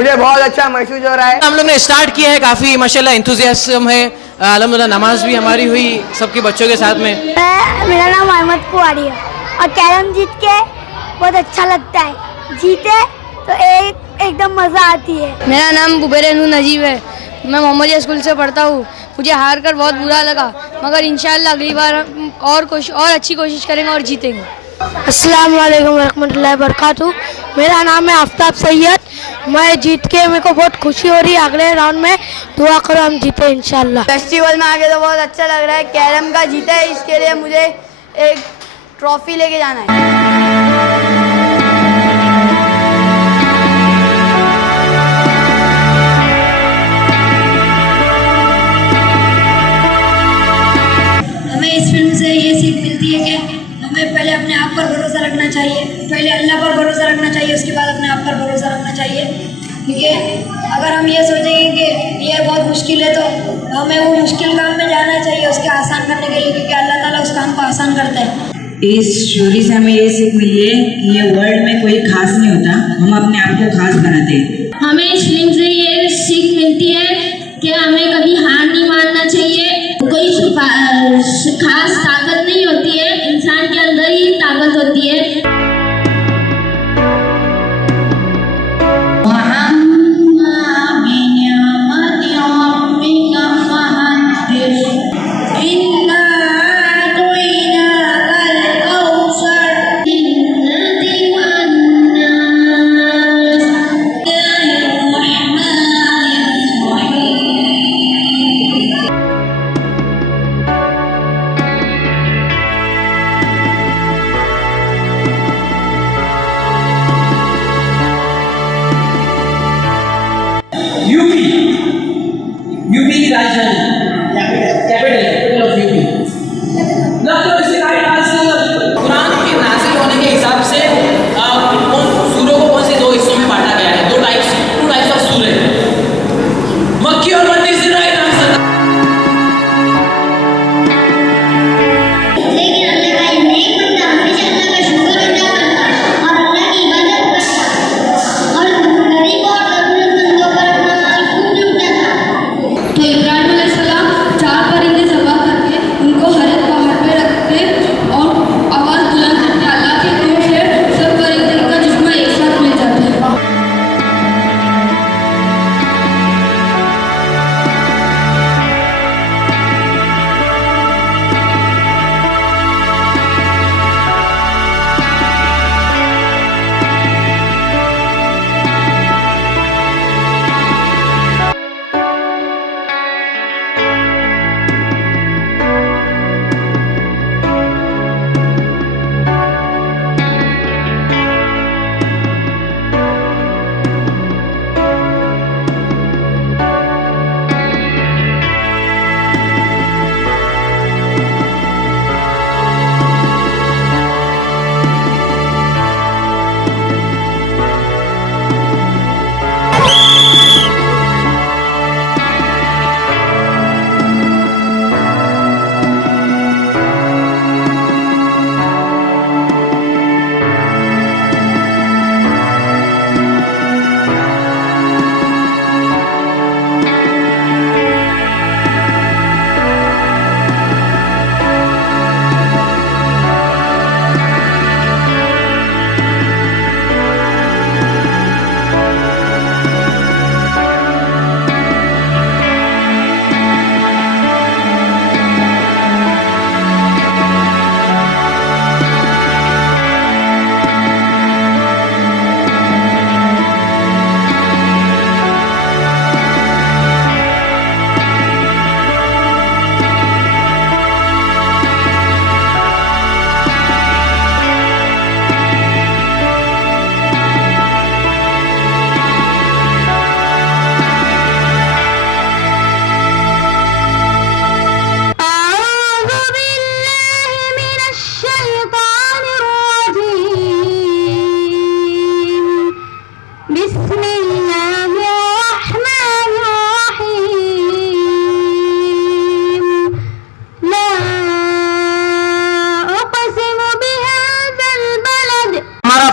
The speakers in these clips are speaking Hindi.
मुझे बहुत अच्छा महसूस हो रहा है। हम लोग ने स्टार्ट किया है, काफ़ी माशाल्लाह एंथुजियाज्म है। अल्हम्दुलिल्लाह नमाज भी हमारी हुई सबके बच्चों के साथ में। मेरा नाम अहमद कुआरी है और कैरम जीत के बहुत अच्छा लगता है। जीते तो एकदम मज़ा आती है। मेरा नाम बुबेर नजीब है, मैं मोहम्मदिया स्कूल से पढ़ता हूँ। मुझे हार कर बहुत बुरा लगा, मगर इंशाअल्लाह अगली बार और अच्छी कोशिश करेंगे और जीतेंगे। अस्सलाम वालेकुम रहमतुल्लाहि बरकातहू। मेरा नाम है आफ्ताब सैयद। मैं जीत के मेरे को बहुत खुशी हो रही है। अगले राउंड में दुआ करो हम जीते इंशाल्लाह। फेस्टिवल में आके तो बहुत अच्छा लग रहा है। कैरम का जीता है, इसके लिए मुझे एक ट्रॉफी लेके जाना है। हमें इस फिल्म से ये सीख मिलती है कि हमें पहले अपने आप पर भरोसा रखना चाहिए, पहले अल्लाह पर भरोसा रखना चाहिए, उसके बाद अपने आप पर भरोसा रखना चाहिए। क्योंकि अगर हम ये सोचेंगे कि ये बहुत मुश्किल है तो हमें वो मुश्किल काम में जाना चाहिए उसके आसान करने के लिए, क्योंकि अल्लाह ताला उस काम को आसान करता है। इस स्टोरी से हमें ये सीख मिली है कि ये वर्ल्ड में कोई खास नहीं होता, हम अपने आप को खास बनाते हैं। हमें इस फिल्म से ये सीख मिलती है कि हमें कभी हार नहीं मानना चाहिए। कोई खास ताकत नहीं होती है, इंसान के अंदर ही ताकत होती है। यूपी की राजधानी कैपिटल ऑफ यूपी। कुरान के नाज़िल होने के हिसाब से सूरों को कौन से दो हिस्सों में बांटा गया है? टू टाइप्स ऑफ सूरे, मक्की और मदनी से। लेकिन अल्लाह का नेक बंदा हमेशा अल्लाह का शुक्र अदा करता और अल्लाह की इबादत करता और गरीब और जरूरतमंदों पर अपना माल खूब लुटाता। तो इब्राहिम अलैहिस्सलाम 4 परिंदे ज़बह करके उनको हर एक पहाड़ पे रखते और आवाज़ बुलंद करते, अल्लाह के हुक्म से सब परिंदे का जिस्म एक साथ मिल जाते हैं।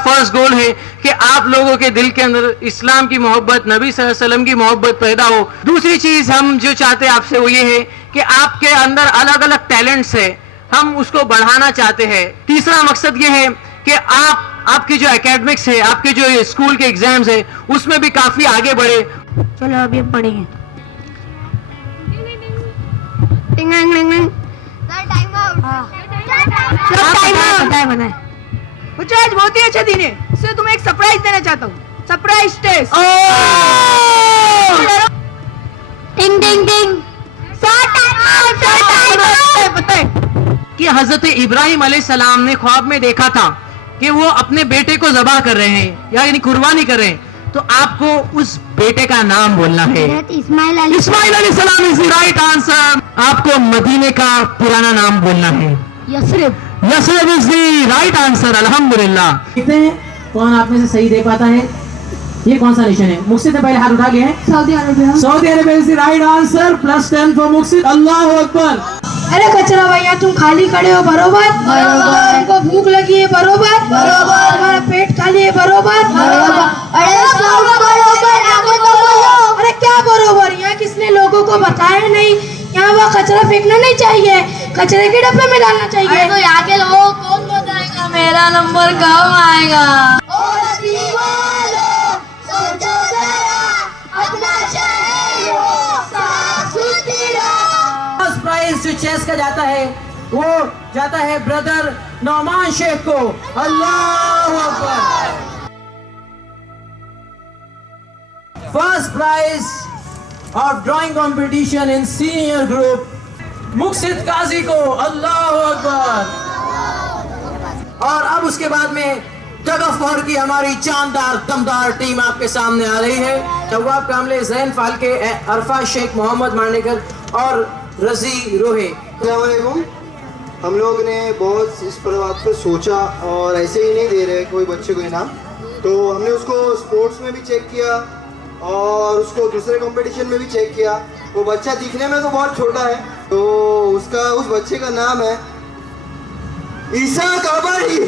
फर्स्ट गोल है कि आप लोगों के दिल के अंदर इस्लाम की मोहब्बत, नबी सल्लल्लाहु अलैहि वसल्लम की मोहब्बत पैदा हो। दूसरी चीज हम जो चाहते हैं आपसे वो ये है कि आपके अंदर अलग अलग टैलेंट्स है, हम उसको बढ़ाना चाहते हैं। तीसरा मकसद ये है कि आपके जो एकेडमिक्स है, आपके जो स्कूल के एग्जाम्स है, उसमें भी काफी आगे बढ़े। चलो अभी हम पढ़ेंगे। बच्चों आज बहुत ही अच्छा दिन है, इसलिए तुम्हें एक सरप्राइज देना चाहता हूँ। Surprise test. टिंग टिंग टिंग। पता है कि हजरत इब्राहिम अलैहिस्सलाम ने ख्वाब में देखा था कि वो अपने बेटे को ज़बह कर रहे हैं, यानी कुर्बानी कर रहे हैं। तो आपको उस बेटे का नाम बोलना है। इस्माइल अलैहिस्सलाम इज द राइट आंसर। आपको मदीने का पुराना नाम बोलना है। Yasrib. Yasrib is the right answer. अल्हम्दुलिल्लाह। देखते हैं कौन आप में से सही दे पाता है। ये कौन सा नेशन है? मुक्सिद ने पहले हाथ उठा लिया है। Saudi Arabia. Saudi Arabia is the right answer. +10 for Muqsid. अल्लाह अकबर। अरे कचरा भैया तुम खाली खड़े हो बरोबर, तुमको भूख लगी है बरोबर, तुम्हारा पेट खाली है बरोबर, अरे क्या बरोबर? यहाँ किसने लोगों को बताया नहीं? यहाँ वह कचरा फेंकना नहीं चाहिए, कचरे के डब्बे में डालना चाहिए। तो यहाँ के लोगों को कौन बताएगा मेरा नंबर कब आएगा? फर्स्ट प्राइज जो चेस का जाता है वो जाता है ब्रदर नौमान शेख को। अल्लाह अकबर। First prize of drawing competition in senior group Muqsid Qazi को। अल्लाह अकबर। और अब उसके बाद में टग ऑफ वॉर की हमारी जानदार दमदार टीम आपके सामने आ रही है। जवाब कामले, जैन फाल्के, अरफा शेख, मोहम्मद मांडेकर और रजी रोहे। अस्सलामुअलैकुम। हम लोग ने बहुत इस पर बात पर सोचा और ऐसे ही नहीं दे रहे कोई बच्चे को इनाम, तो हमने उसको स्पोर्ट्स में भी चेक किया और उसको दूसरे कंपटीशन में भी चेक किया। वो बच्चा दिखने में तो बहुत छोटा है, तो उस बच्चे का नाम है ईसा काबरी।